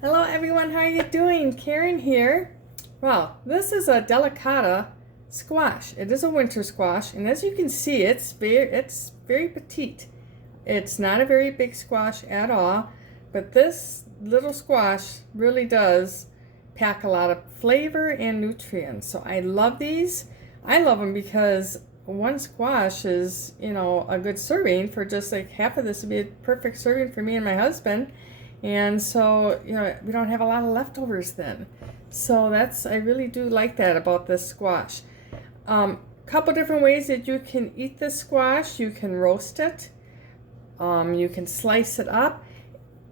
Hello everyone, how are you doing? Karen here. Well, this is a delicata squash. It is a winter squash, and as you can see, it's very petite. It's not a very big squash at all, but this little squash really does pack a lot of flavor and nutrients. So I love these. I love them because one squash is, a good serving. For just like half of this would be a perfect serving for me and my husband. And so, we don't have a lot of leftovers then. So I really do like that about this squash. Couple different ways that you can eat this squash. You can roast it. You can slice it up.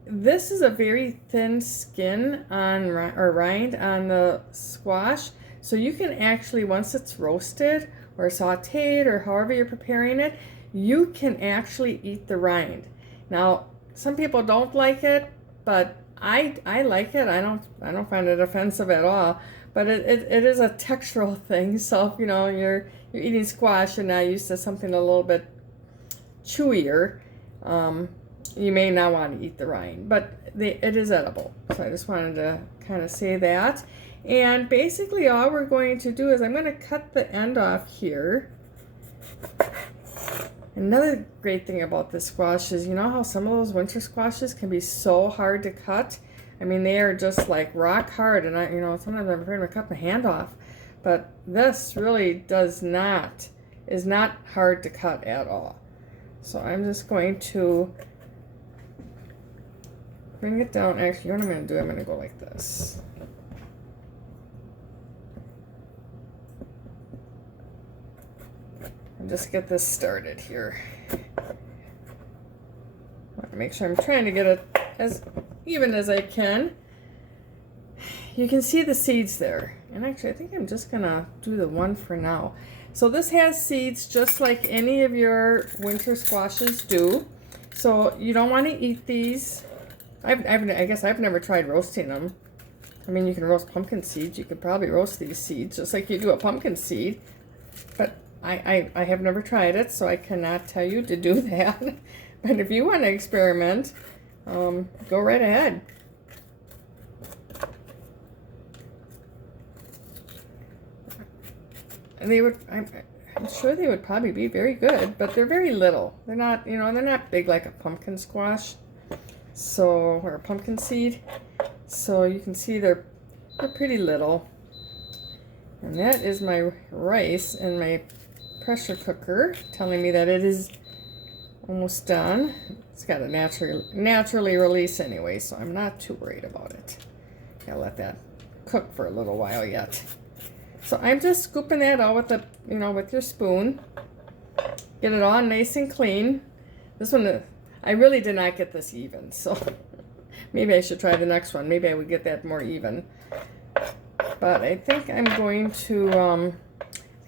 This is a very thin skin or rind on the squash. So you can actually, once it's roasted or sauteed or however you're preparing it, you can actually eat the rind. Now, some people don't like it, but I like it. I don't find it offensive at all. But it is a textural thing. So you're eating squash and now used to something a little bit chewier. You may not want to eat the rind, but it is edible. So I just wanted to kind of say that. And basically all we're going to do is I'm going to cut the end off here. Another great thing about this squash is, how some of those winter squashes can be so hard to cut. I mean, they are just like rock hard, and sometimes I'm afraid to cut my hand off. But this really is not hard to cut at all. So I'm just going to bring it down. Actually, what I'm going to do, I'm going to go like this. Just get this started here. I want to make sure I'm trying to get it as even as I can. You can see the seeds there. And actually, I think I'm just going to do the one for now. So this has seeds just like any of your winter squashes do. So you don't want to eat these. I guess I've never tried roasting them. I mean, you can roast pumpkin seeds. You could probably roast these seeds just like you do a pumpkin seed. But I have never tried it, so I cannot tell you to do that. But if you want to experiment, go right ahead. And I'm sure they would probably be very good, but they're very little. They're not, they're not big like a pumpkin squash, or a pumpkin seed. So you can see they're pretty little. And that is my rice in my pressure cooker telling me that it is almost done. It's got to naturally release anyway, so I'm not too worried about it. Gotta let that cook for a little while yet. So I'm just scooping that out with with your spoon. Get it all nice and clean. This one, I really did not get this even, so maybe I should try the next one. Maybe I would get that more even. But I think I'm going to,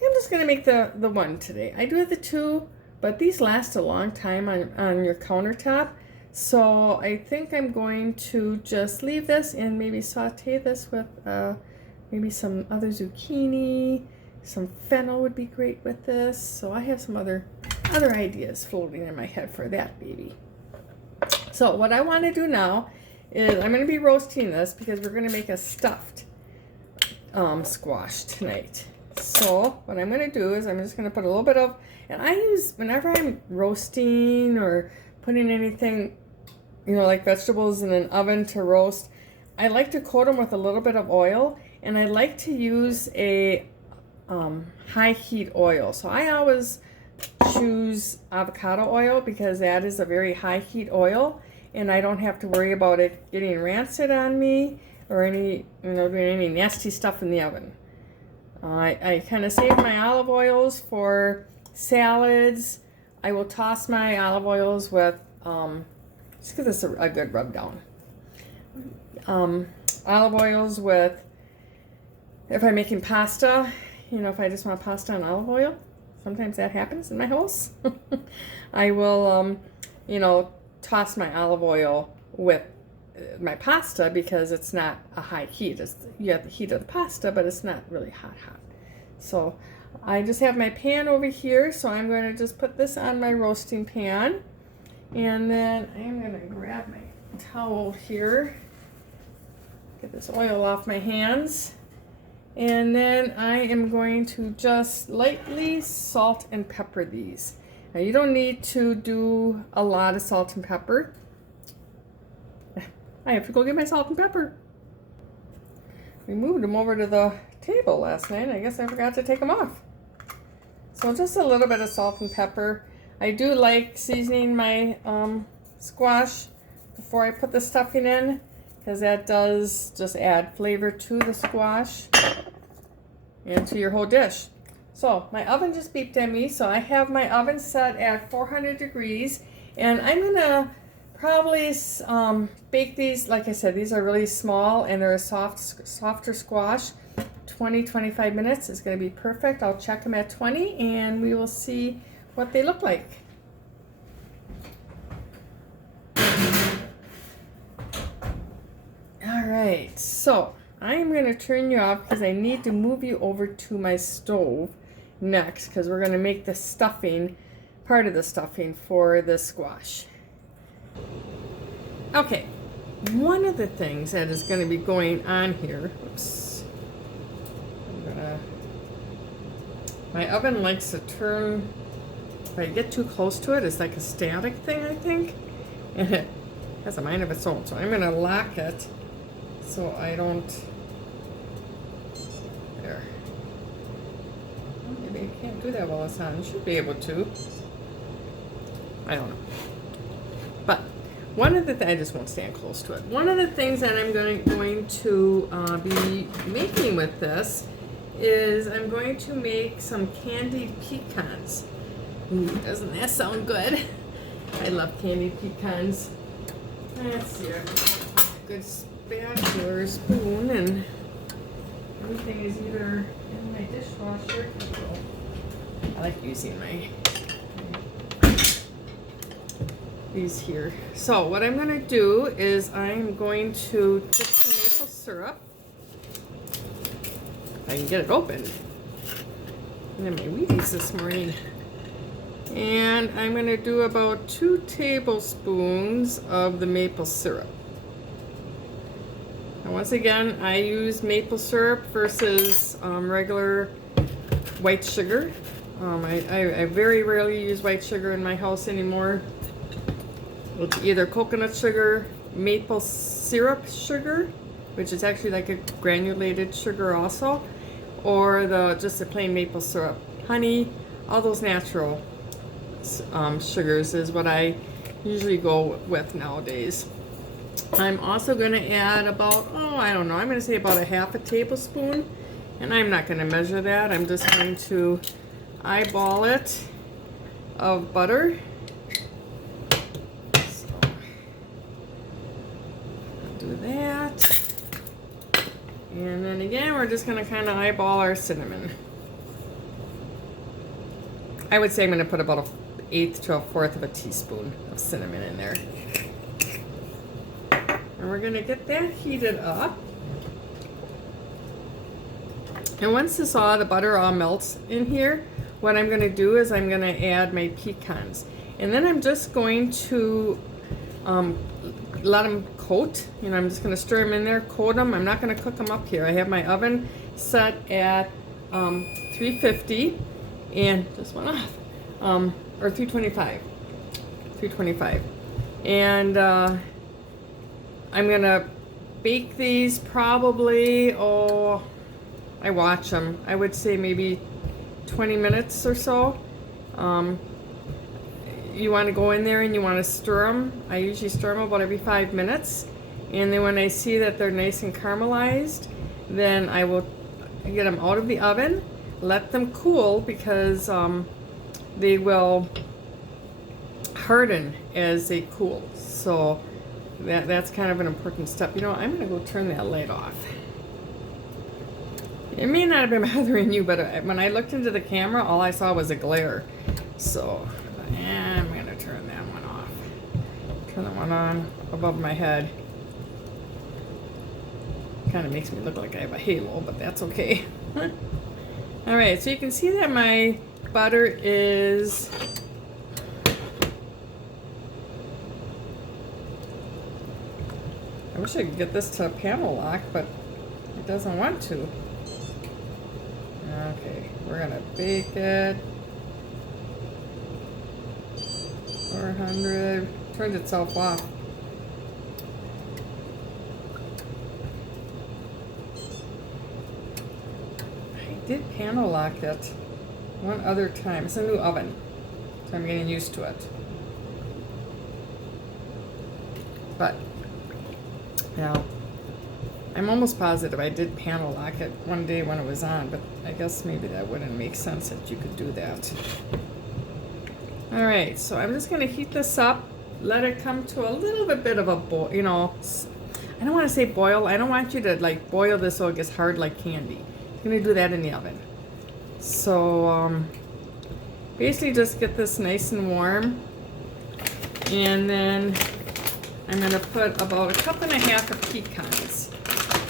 I'm just going to make the one today. I do have the two, but these last a long time on your countertop. So I think I'm going to just leave this and maybe saute this with maybe some other zucchini. Some fennel would be great with this. So I have some other ideas floating in my head for that baby. So what I want to do now is I'm going to be roasting this because we're going to make a stuffed squash tonight. So what I'm going to do is I'm just going to put a little bit of, and I use, whenever I'm roasting or putting anything, like vegetables in an oven to roast, I like to coat them with a little bit of oil, and I like to use a high heat oil. So I always choose avocado oil because that is a very high heat oil, and I don't have to worry about it getting rancid on me or doing any nasty stuff in the oven. I kind of save my olive oils for salads. I will toss my olive oils with, just give this a good rub down. Olive oils with, if I'm making pasta, if I just want pasta and olive oil, sometimes that happens in my house. I will, toss my olive oil with my pasta because it's not a high heat. You have the heat of the pasta, but it's not really hot. So I just have my pan over here, so I'm going to just put this on my roasting pan, and then I'm going to grab my towel here Get this oil off my hands. And then I am going to just lightly salt and pepper these. Now you don't need to do a lot of salt and pepper. I have to go get my salt and pepper. We moved them over to the table last night. I guess I forgot to take them off. So just a little bit of salt and pepper. I do like seasoning my squash before I put the stuffing in, because that does just add flavor to the squash and to your whole dish. So my oven just beeped at me, so I have my oven set at 400 degrees, and I'm gonna probably bake these. Like I said, these are really small and they're a softer squash. 20-25 minutes is going to be perfect. I'll check them at 20 and we will see what they look like. Alright, so I am going to turn you off because I need to move you over to my stove next, because we're going to make the stuffing, part of the stuffing for the squash. Okay, one of the things that is going to be going on here, oops, my oven likes to turn, if I get too close to it, it's like a static thing, I think, and it has a mind of its own, so I'm going to lock it so I don't, there, maybe I can't do that while it's on. You should be able to, I don't know, but one of the I just won't stand close to it. One of the things that I'm going to be making with this is I'm going to make some candied pecans. Ooh, doesn't that sound good? I love candied pecans. Let's see, a good spatula or spoon, and everything is either in my dishwasher. I like using these here. So what I'm going to do is I'm going to get some maple syrup. If I can get it open. And then my Wheaties this morning. And I'm going to do about 2 tablespoons of the maple syrup. And once again, I use maple syrup versus regular white sugar. I very rarely use white sugar in my house anymore. It's either coconut sugar, maple syrup sugar, which is actually like a granulated sugar also, or just the plain maple syrup. Honey, all those natural sugars is what I usually go with nowadays. I'm also going to add about, I don't know, I'm going to say about a half a tablespoon, and I'm not going to measure that. I'm just going to eyeball it of butter. That, and then again we're just going to kind of eyeball our cinnamon. I would say I'm going to put about 1/8 to 1/4 of a teaspoon of cinnamon in there, and we're going to get that heated up. And once the butter all melts in here, what I'm going to do is I'm going to add my pecans, and then I'm just going to let them coat. I'm just going to stir them in there, coat them. I'm not going to cook them up here. I have my oven set at 350 and just went off, or 325, and I'm going to bake these probably, I watch them, I would say maybe 20 minutes or so. You want to go in there and you want to stir them. I usually stir them about every 5 minutes, and then when I see that they're nice and caramelized, then I will get them out of the oven, let them cool, because they will harden as they cool. So that's kind of an important step. I'm going to go turn that light off. It may not have been bothering you, but when I looked into the camera, all I saw was a glare. So I'm going to turn that one off. Turn that one on above my head. Kind of makes me look like I have a halo, but that's okay. Alright, so you can see that my butter is I wish I could get this to panel lock, but it doesn't want to. Okay, we're gonna bake it. 400. Turned itself off. I did panel lock it one other time. It's a new oven, so I'm getting used to it. But now, I'm almost positive I did panel lock it one day when it was on, but I guess maybe that wouldn't make sense that you could do that. All right, so I'm just gonna heat this up, let it come to a little bit of a boil, you know, I don't wanna say boil, I don't want you to like boil this so it gets hard like candy. I'm gonna do that in the oven. So, basically just get this nice and warm, and then I'm gonna put about 1.5 cups of pecans.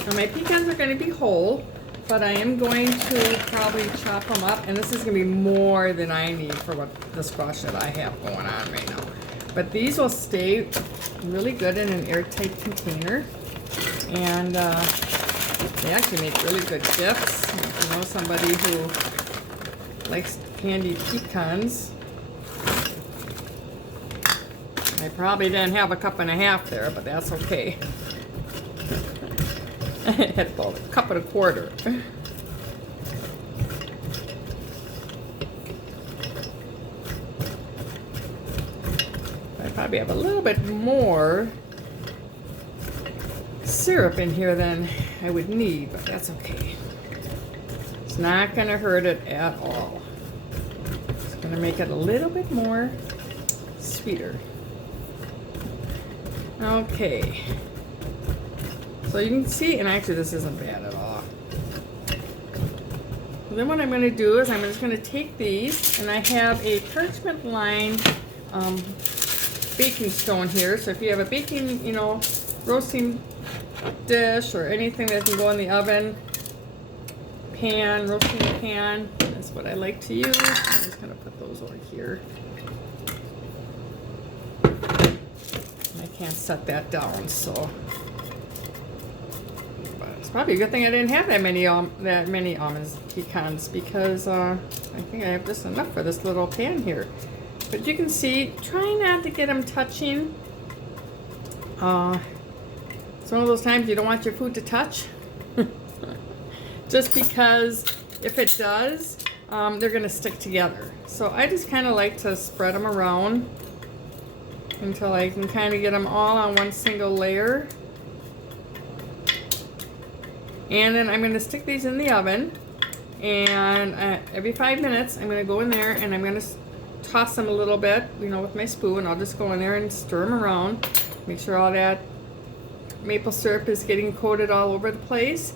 Now my pecans are gonna be whole, but I am going to probably chop them up, and this is gonna be more than I need for what the squash that I have going on right now. But these will stay really good in an airtight container, and they actually make really good dips. If you know somebody who likes candied pecans, I probably didn't have 1.5 cups there, but that's okay. I had about 1.25 cups. I probably have a little bit more syrup in here than I would need, but that's okay. It's not going to hurt it at all. It's going to make it a little bit more sweeter. Okay. So you can see, and actually this isn't bad at all. Then what I'm going to do is I'm just going to take these, and I have a parchment lined baking stone here. So if you have a baking, you know, roasting dish or anything that can go in the oven, pan, roasting pan, that's what I like to use. I'm just going to put those over here. I can't set that down, so. But it's probably a good thing I didn't have that many almonds, pecans, because I think I have just enough for this little pan here. But you can see, try not to get them touching. It's one of those times you don't want your food to touch. Just because if it does, they're going to stick together. So I just kind of like to spread them around until I can kind of get them all on one single layer. And then I'm going to stick these in the oven, and every 5 minutes I'm going to go in there and I'm going to toss them a little bit, you know, with my spoon. I'll just go in there and stir them around, make sure all that maple syrup is getting coated all over the place.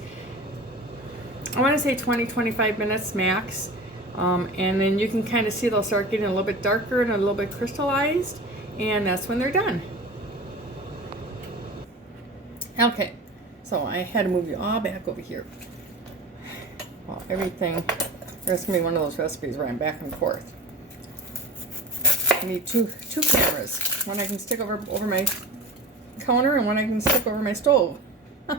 I want to say 20-25 minutes max, and then you can kind of see they'll start getting a little bit darker and a little bit crystallized, and that's when they're done. Okay, so I had to move you all back over here. Well, everything, there's going to be one of those recipes where I'm back and forth. I need two cameras. One I can stick over my counter and one I can stick over my stove. I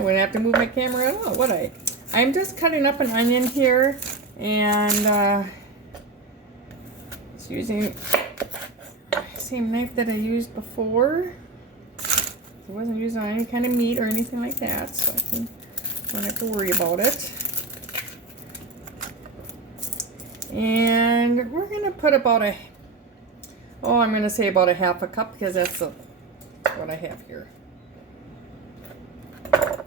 wouldn't have to move my camera at all, would I? I'm just cutting up an onion here, and it's using the same knife that I used before. I wasn't using any kind of meat or anything like that, so I don't have to worry about it. And we're going to put about I'm going to say about 1/2 cup, because that's what I have here. That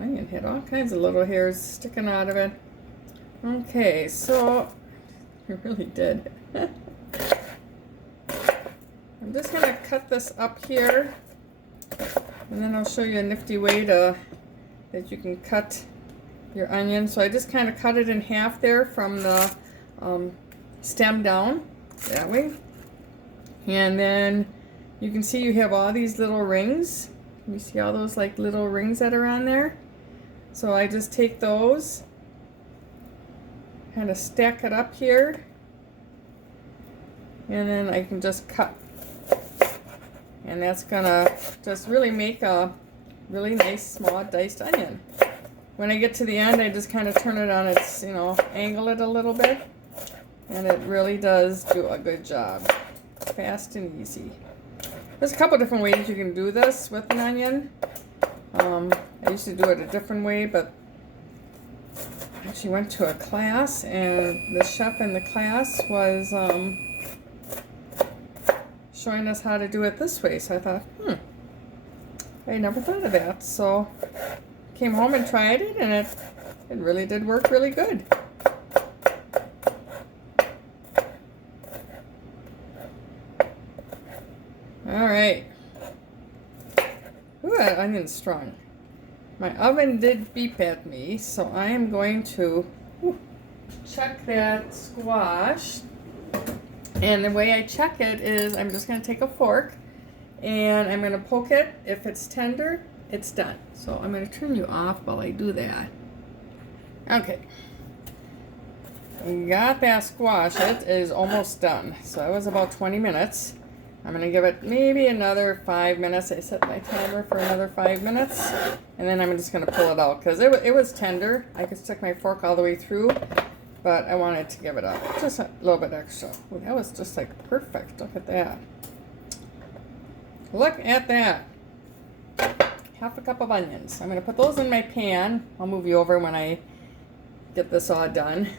onion had all kinds of little hairs sticking out of it. Okay, so it really did. I'm just going to cut this up here, and then I'll show you a nifty way that you can cut your onion. So I just kind of cut it in half there from the stem down that way, and then you can see you have all these little rings. You see all those like little rings that are on there? So I just take those, kind of stack it up here, And then I can just cut. And that's gonna just really make a really nice small diced onion. When I get to the end, I just kind of turn it on its, you know, angle it a little bit. And it really does do a good job. Fast and easy. There's a couple different ways you can do this with an onion. I used to do it a different way, but I actually went to a class, and the chef in the class was showing us how to do it this way. So I thought, I never thought of that. So came home and tried it, and it really did work really good. All right. Ooh, that onion's strong. My oven did beep at me, so I am going to check that squash. And the way I check it is I'm just going to take a fork and I'm going to poke it. If it's tender, it's done. So I'm going to turn you off while I do that. Okay. Got that squash. It is almost done. So it was about 20 minutes. I'm going to give it maybe another 5 minutes. I set my timer for another 5 minutes. And then I'm just going to pull it out because it was tender. I could stick my fork all the way through, but I wanted to give it just a little bit extra. Well, that was just like perfect. Look at that. Look at that. Half a cup of onions. I'm going to put those in my pan. I'll move you over when I get this all done.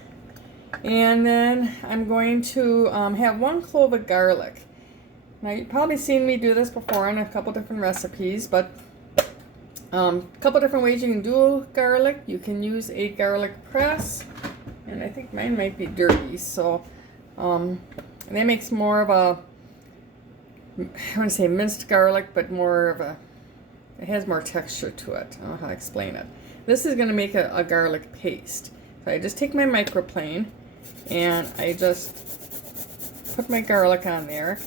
And then I'm going to have 1 clove of garlic. Now, you've probably seen me do this before in a couple different recipes, but a couple different ways you can do garlic. You can use a garlic press, and I think mine might be dirty, so that makes more of a, I want to say minced garlic, but more of a, it has more texture to it. I don't know how to explain it. This is going to make a garlic paste. So I just take my microplane, and I just put my garlic on there.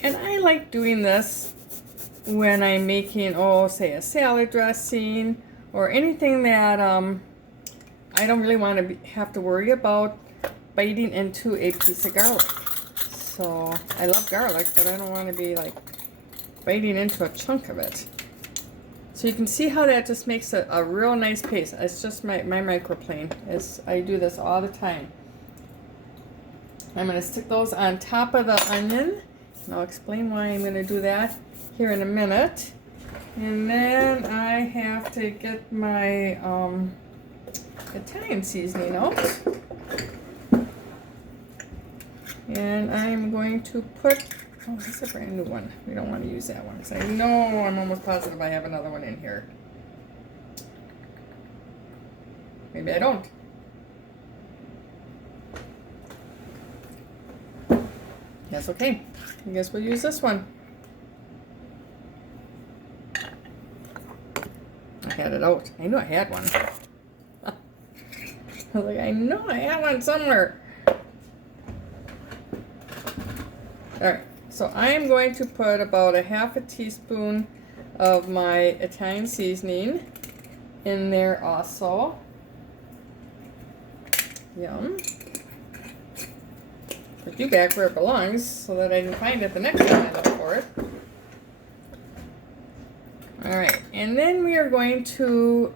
And I like doing this when I'm making, say a salad dressing or anything that I don't really want to have to worry about biting into a piece of garlic. So I love garlic, but I don't want to be like biting into a chunk of it. So you can see how that just makes a real nice paste. It's just my microplane. I do this all the time. I'm going to stick those on top of the onion. And I'll explain why I'm going to do that here in a minute. And then I have to get my Italian seasoning out. And I'm going to put, this is a brand new one. We don't want to use that one because I know I'm almost positive I have another one in here. Maybe I don't. That's okay. I guess we'll use this one. I had it out. I knew I had one. I was like, I know I had one somewhere. Alright, so I am going to put about a half a teaspoon of my Italian seasoning in there also. Yum. Put you back where it belongs so that I can find it the next time I look for it. Alright, and then we are going to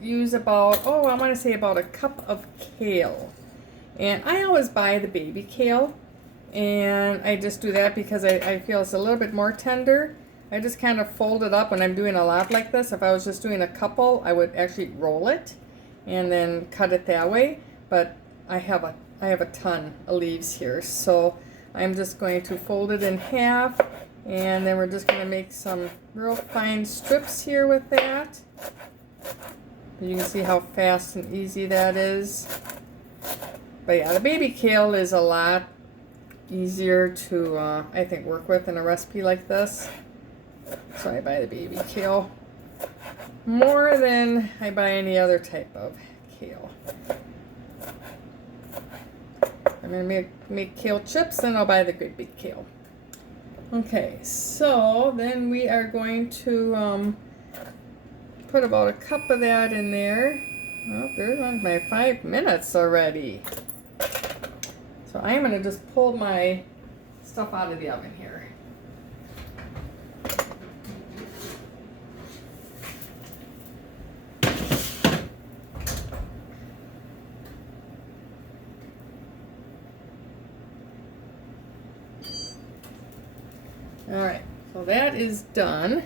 use about, I want to say about a cup of kale. And I always buy the baby kale. And I just do that because I feel it's a little bit more tender. I just kind of fold it up when I'm doing a lot like this. If I was just doing a couple, I would actually roll it and then cut it that way. But I have a ton of leaves here, so I'm just going to fold it in half, and then we're just going to make some real fine strips here with that. You can see how fast and easy that is. But yeah, the baby kale is a lot easier to, I think, work with in a recipe like this. So I buy the baby kale more than I buy any other type of kale. I'm going to make kale chips, and I'll buy the good big kale. Okay, so then we are going to put about a cup of that in there. Oh, there's my 5 minutes already. So I'm going to just pull my stuff out of the oven here. All right, so that is done.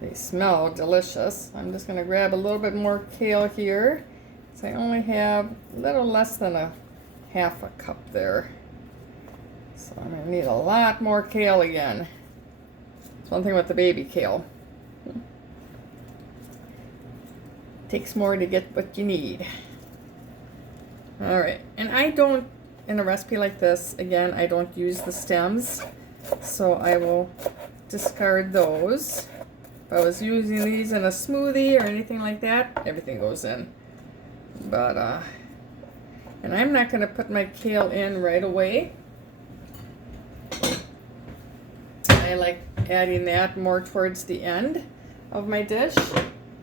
They smell delicious. I'm just gonna grab a little bit more kale here. So I only have a little less than a half a cup there. So I'm gonna need a lot more kale again. It's one thing with the baby kale. Takes more to get what you need. All right, and I don't, in a recipe like this, again, I don't use the stems, so I will discard those. If I was using these in a smoothie or anything like that, everything goes in. But, and I'm not going to put my kale in right away. I like adding that more towards the end of my dish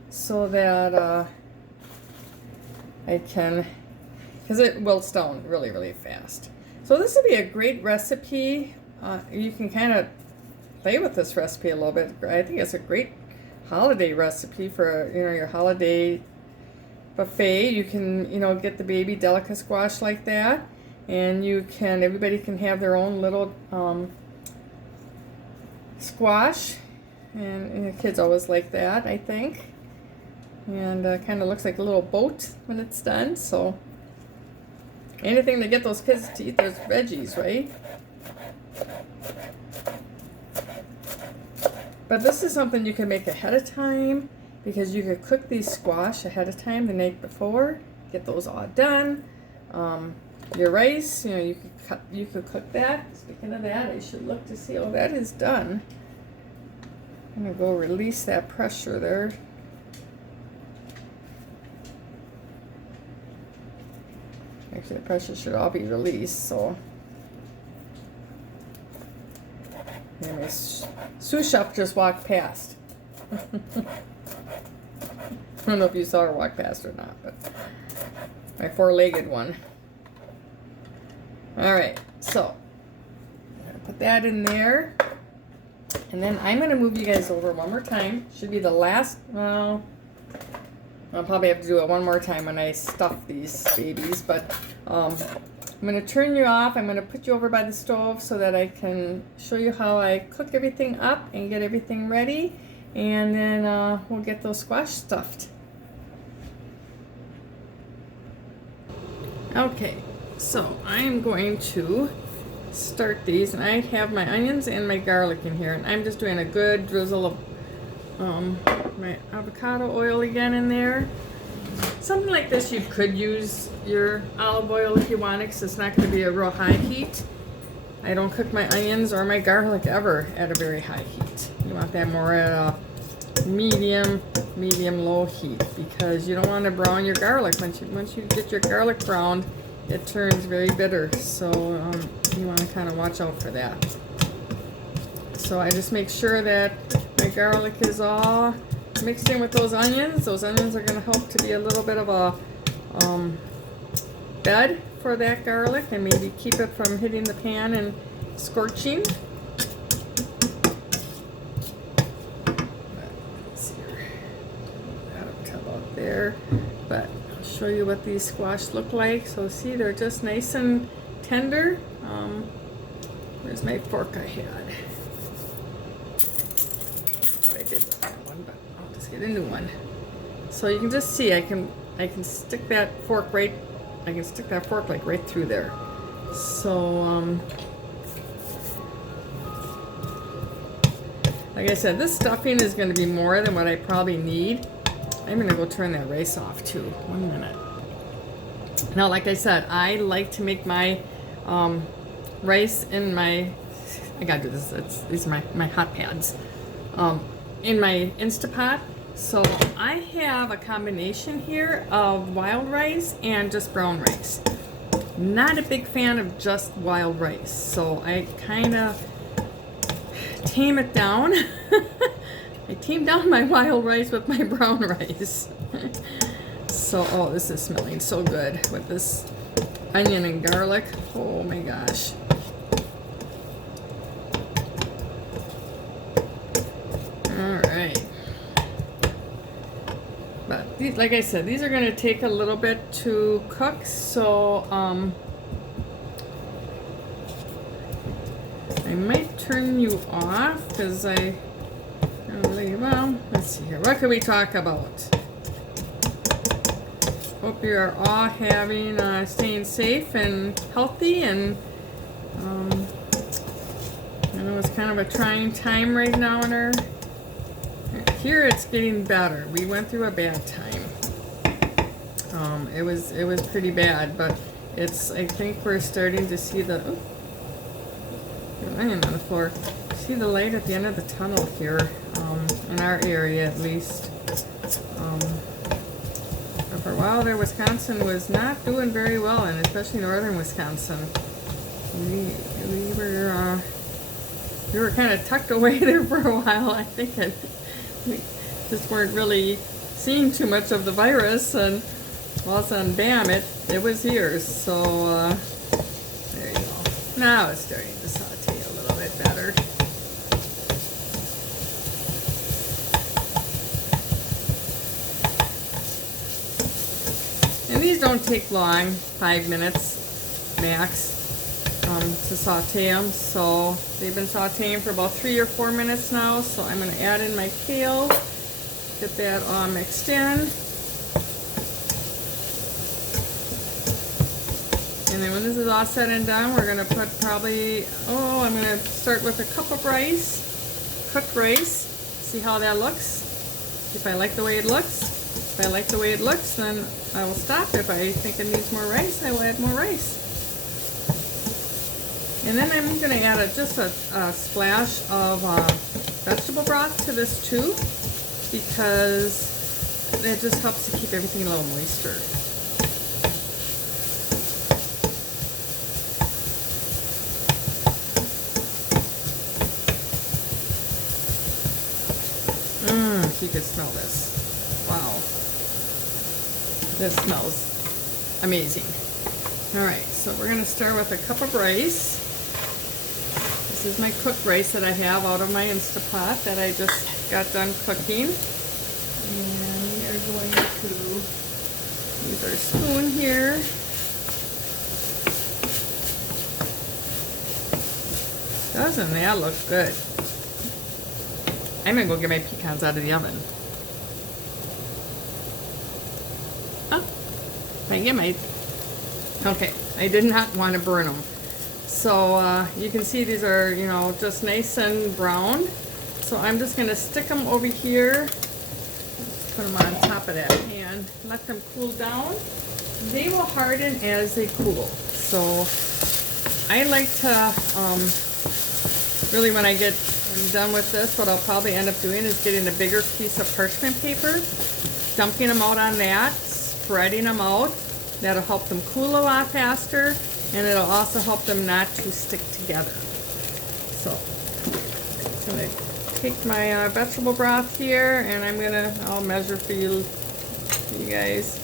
so that I can, because it wilts down really, really fast. So this would be a great recipe. You can kind of play with this recipe a little bit. I think it's a great holiday recipe for, you know, your holiday buffet. You can, you know, get the baby Delicata squash like that, and you can, everybody can have their own little squash, and the kids always like that, I think. And kind of looks like a little boat when it's done. So anything to get those kids to eat those veggies, right? But this is something you can make ahead of time, because you could cook these squash ahead of time the night before, get those all done. Your rice, you know, you could cook that. Speaking of that, I should look to see, oh, that is done. I'm gonna go release that pressure there. Actually, the pressure should all be released, so. Anyways, sous chef just walked past. I don't know if you saw her walk past or not, but my four-legged one. All right, so I'm gonna put that in there, and then I'm gonna move you guys over one more time. Should be the last. Well, I'll probably have to do it one more time when I stuff these babies, but I'm going to turn you off. I'm going to put you over by the stove so that I can show you how I cook everything up and get everything ready, and then we'll get those squash stuffed. Okay, so I'm going to start these, and I have my onions and my garlic in here, and I'm just doing a good drizzle of my avocado oil again in there. Something like this, you could use your olive oil if you want it, because it's not going to be a real high heat. I don't cook my onions or my garlic ever at a very high heat. You want that more at a medium low heat, because you don't want to brown your garlic. Once you get your garlic browned, it turns very bitter, so you want to kind of watch out for that. So I just make sure that my garlic is all mixed in with those onions. Those onions are going to help to be a little bit of a bed for that garlic, and maybe keep it from hitting the pan and scorching. Let's see here. That up to about there. But I'll show you what these squash look like. So see, they're just nice and tender. Where's my fork I had? What I did with that one, but I'll just get a new one. So you can just see, I can stick that fork right. I can stick that fork like right through there. So like I said, this stuffing is going to be more than what I probably need. I'm going to go turn that rice off too. 1 minute. Now, like I said, I like to make my rice in my, I gotta do this, these are my hot pads, in my Instapot. So I have a combination here of wild rice and just brown rice. Not a big fan of just wild rice, so I kind of tame it down. I tame down my wild rice with my brown rice. So, oh, this is smelling so good with this onion and garlic. Oh my gosh. Alright. But these, like I said, these are going to take a little bit to cook, so I might turn you off because well, let's see here. What can we talk about? Hope you are all staying safe and healthy, and I know it's kind of a trying time right now in our. Here it's getting better. We went through a bad time. It was pretty bad, but I think we're starting to see the onion on the floor. See the light at the end of the tunnel here, in our area at least. For a while there, Wisconsin was not doing very well, and especially northern Wisconsin. We were kind of tucked away there for a while. I think we just weren't really seeing too much of the virus, and all of a sudden, bam! It was here. So there you go. Now it's starting to saute a little bit better. And these don't take long, 5 minutes max to saute them. So they've been sauteing for about 3 or 4 minutes now. So I'm going to add in my kale, get that all mixed in. And then when this is all said and done, we're going to put probably, I'm going to start with a cup of rice, cooked rice, see how that looks, if I like the way it looks. If I like the way it looks, then I will stop. If I think it needs more rice, I will add more rice. And then I'm going to add just a splash of vegetable broth to this too, because it just helps to keep everything a little moister. If you could smell this. Wow. This smells amazing. Alright, so we're going to start with a cup of rice. This is my cooked rice that I have out of my Instapot that I just got done cooking. And we are going to use our spoon here. Doesn't that look good? I'm going to go get my pecans out of the oven. Okay, I did not want to burn them. So you can see these are, just nice and brown. So I'm just going to stick them over here. Put them on top of that pan. Let them cool down. They will harden as they cool. So I like to, really when I get done with this, what I'll probably end up doing is getting a bigger piece of parchment paper, dumping them out on that, spreading them out. That'll help them cool a lot faster, and it'll also help them not to stick together. So I'm going to take my vegetable broth here, and I'll measure for you guys.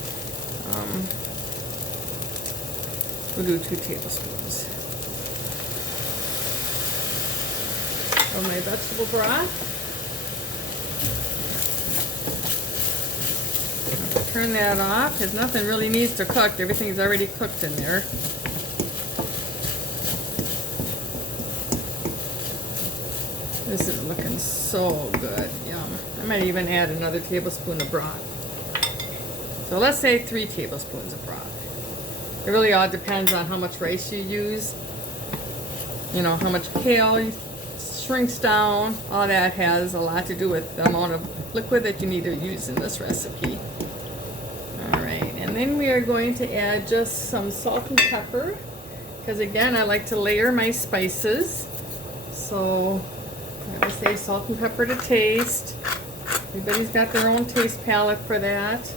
We'll do 2 tablespoons of my vegetable broth. Turn that off because nothing really needs to cook. Everything's already cooked in there. This is looking so good. Yum. I might even add another tablespoon of broth. So let's say 3 tablespoons of broth. It really all depends on how much rice you use. How much kale shrinks down. All that has a lot to do with the amount of liquid that you need to use in this recipe. And then we are going to add just some salt and pepper, because again I like to layer my spices. So I would say salt and pepper to taste. Everybody's got their own taste palette for that.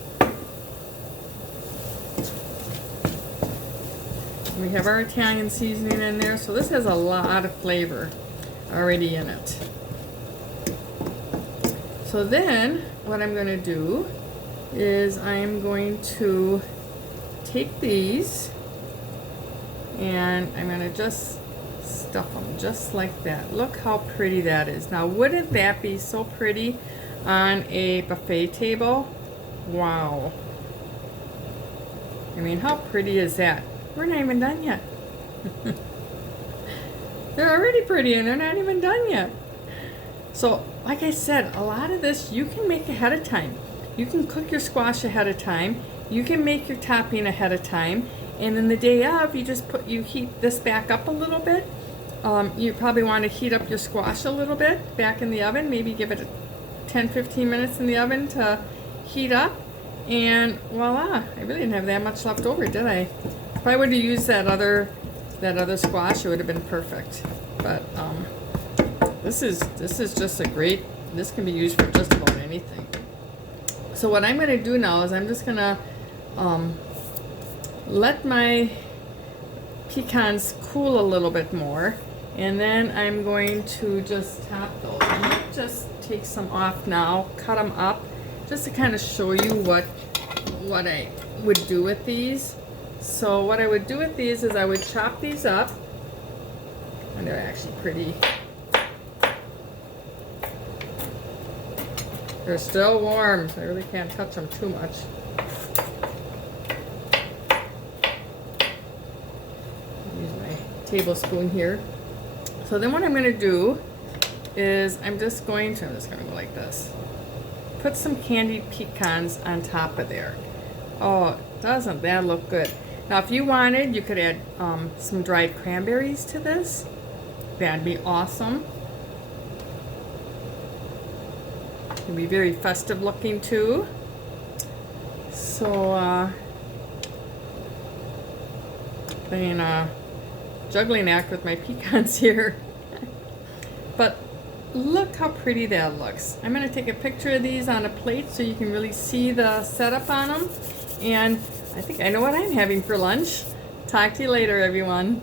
We have our Italian seasoning in there, so this has a lot of flavor already in it. So then what I'm going to do is I'm going to take these And I'm going to just stuff them just like that. Look how pretty that is. Now, wouldn't that be so pretty on a buffet table? Wow. I mean, how pretty is that? We're not even done yet. They're already pretty and they're not even done yet. So, like I said, a lot of this you can make ahead of time. You can cook your squash ahead of time. You can make your topping ahead of time. And then the day of, you heat this back up a little bit. You probably want to heat up your squash a little bit back in the oven. Maybe give it 10-15 minutes in the oven to heat up. And voila, I really didn't have that much left over, did I? If I would have used that other squash, it would have been perfect. But this is just a great, this can be used for just about anything. So what I'm going to do now is I'm just going to let my pecans cool a little bit more, and then I'm going to just top those. I might just take some off now, cut them up, just to kind of show you what I would do with these. So what I would do with these is I would chop these up, and they're actually pretty. They're still warm, so I really can't touch them too much. Use my tablespoon here. So then what I'm going to do is I'm just going to go like this. Put some candied pecans on top of there. Oh, doesn't that look good? Now, if you wanted, you could add some dried cranberries to this. That'd be awesome. It'd be very festive looking too. So, playing a juggling act with my pecans here. But look how pretty that looks. I'm going to take a picture of these on a plate so you can really see the setup on them. And I think I know what I'm having for lunch. Talk to you later, everyone.